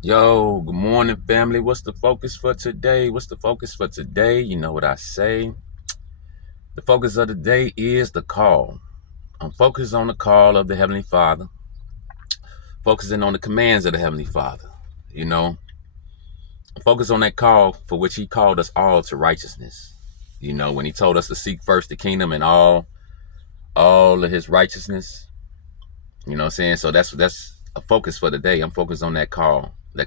Yo, good morning, family. What's the focus for today? What's the focus for today? You know what I say? The focus of the day is the call. I'm focused on the call of the Heavenly Father, focusing on the commands of the Heavenly Father. You know, focus on that call for which He called us all to righteousness. You know, when He told us to seek first the kingdom and all of His righteousness. You know what I'm saying? So that's a focus for the day. I'm focused on that call to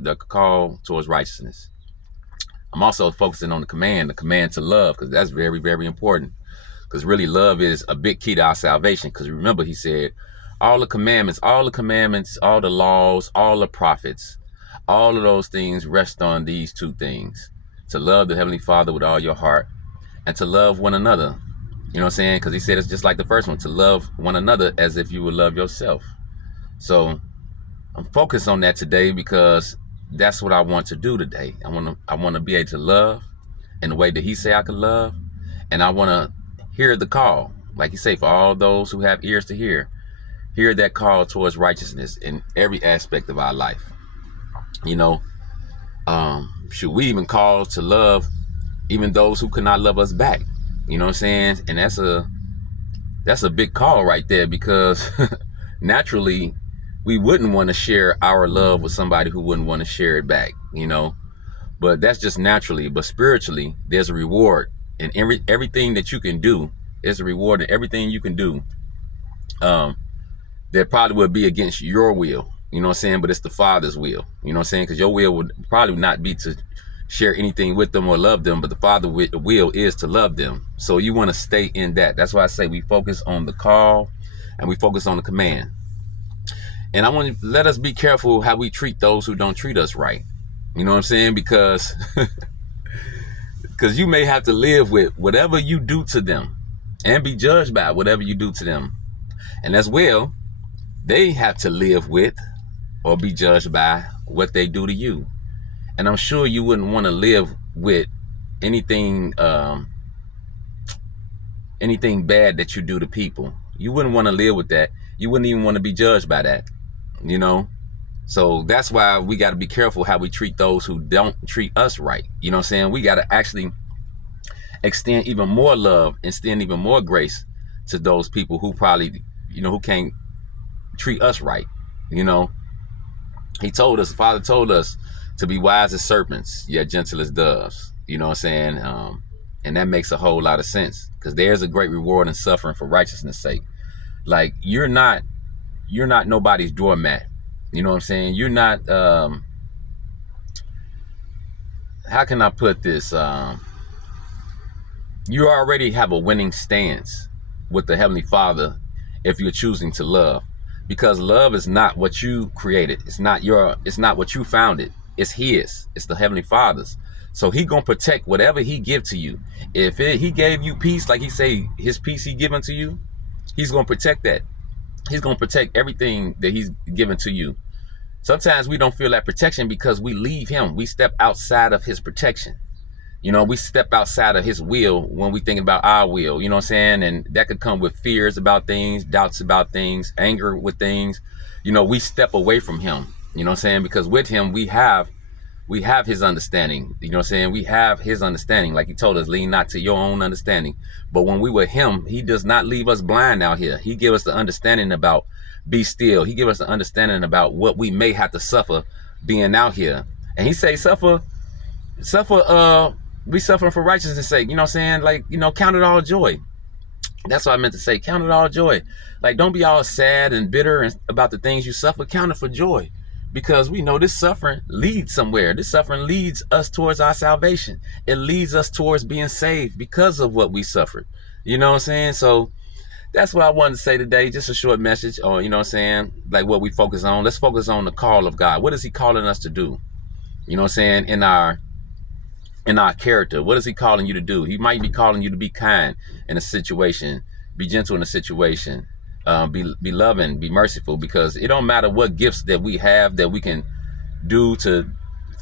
the call towards righteousness. I'm also focusing on the command to love, because that's very, very important. Because really, love is a big key to our salvation. Because remember, He said, all the commandments, all the laws, all the prophets, all of those things rest on these two things: to love the Heavenly Father with all your heart, and to love one another. You know what I'm saying? Because He said it's just like the first one, to love one another as if you would love yourself. So I'm focused on that today because that's what I want to do today. I want to be able to love in the way that He say I could love, and I want to hear the call, like He say, for all those who have ears to hear that call towards righteousness in every aspect of our life. You know, should we even call to love even those who cannot love us back? You know what I'm saying? And that's a big call right there, because naturally we wouldn't want to share our love with somebody who wouldn't want to share it back. But that's just naturally. But spiritually, there's a reward in everything that you can do. There's a reward in everything you can do. Um, that probably would be against your will. You know what I'm saying? But it's the Father's will. You know what I'm saying? Because your will would probably not be to share anything with them or love them, but the Father will is to love them. So you want to stay in that. That's why I say we focus on the call and we focus on the command. And I want to let us be careful how we treat those who don't treat us right. You know what I'm saying? Because you may have to live with whatever you do to them and be judged by whatever you do to them. And as well, they have to live with or be judged by what they do to you. And I'm sure you wouldn't want to live with anything anything bad that you do to people. You wouldn't want to live with that. You wouldn't even want to be judged by that, you know? So that's why we got to be careful how we treat those who don't treat us right. You know what I'm saying? We got to actually extend even more love, extend even more grace to those people who probably, who can't treat us right. You know, the Father told us to be wise as serpents, yet gentle as doves. You know what I'm saying? And that makes a whole lot of sense, because there's a great reward in suffering for righteousness' sake. Like, you're not nobody's doormat. You know what I'm saying? You're not, how can I put this? You already have a winning stance with the Heavenly Father if you're choosing to love, because love is not what you created. It's not what you founded. It's His. It's the Heavenly Father's. So He gonna protect whatever He give to you. If He gave you peace, like He say His peace He given to you, He's gonna protect that. He's gonna protect everything that He's given to you. Sometimes we don't feel that protection because we leave Him. We step outside of His protection. We step outside of His will when we think about our will, you know what I'm saying? And that could come with fears about things, doubts about things, anger with things. We step away from Him, you know what I'm saying? Because with Him, we have His understanding, you know what I'm saying? We have His understanding. Like He told us, lean not to your own understanding. But when we with Him, He does not leave us blind out here. He give us the understanding about be still. He give us the understanding about what we may have to suffer being out here. And He say, we suffering for righteousness' sake. You know what I'm saying? Like, count it all joy. That's what I meant to say. Count it all joy. Like, don't be all sad and bitter about the things you suffer. Count it for joy, because we know this suffering leads somewhere. This suffering leads us towards our salvation. It leads us towards being saved because of what we suffered. You know what I'm saying? So that's what I wanted to say today. Just a short message on, you know what I'm saying, like what we focus on. Let's focus on the call of God. What is He calling us to do? You know what I'm saying? In our character, what is He calling you to do? He might be calling you to be kind in a situation, be gentle in a situation, be loving, be merciful, because it don't matter what gifts that we have that we can do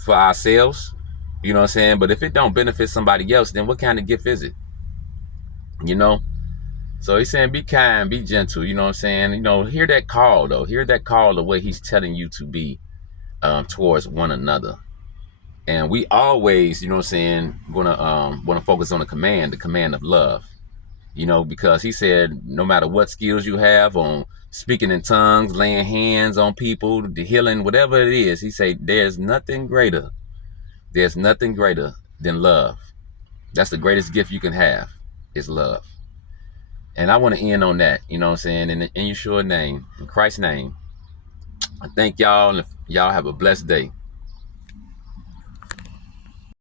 for ourselves, you know what I'm saying? But if it don't benefit somebody else, then what kind of gift is it? So He's saying, be kind, be gentle, you know what I'm saying? Hear that call, though. Hear that call the way He's telling you to be. towards one another. And we always, you know what I'm saying, wanna focus on the command of love. Because he said no matter what skills you have on speaking in tongues, laying hands on people, the healing, whatever it is, he said there's nothing greater. There's nothing greater than love. That's the greatest gift you can have is love. And I want to end on that, you know what I'm saying, in Yeshua's name, in Christ's name. I thank y'all, and y'all have a blessed day.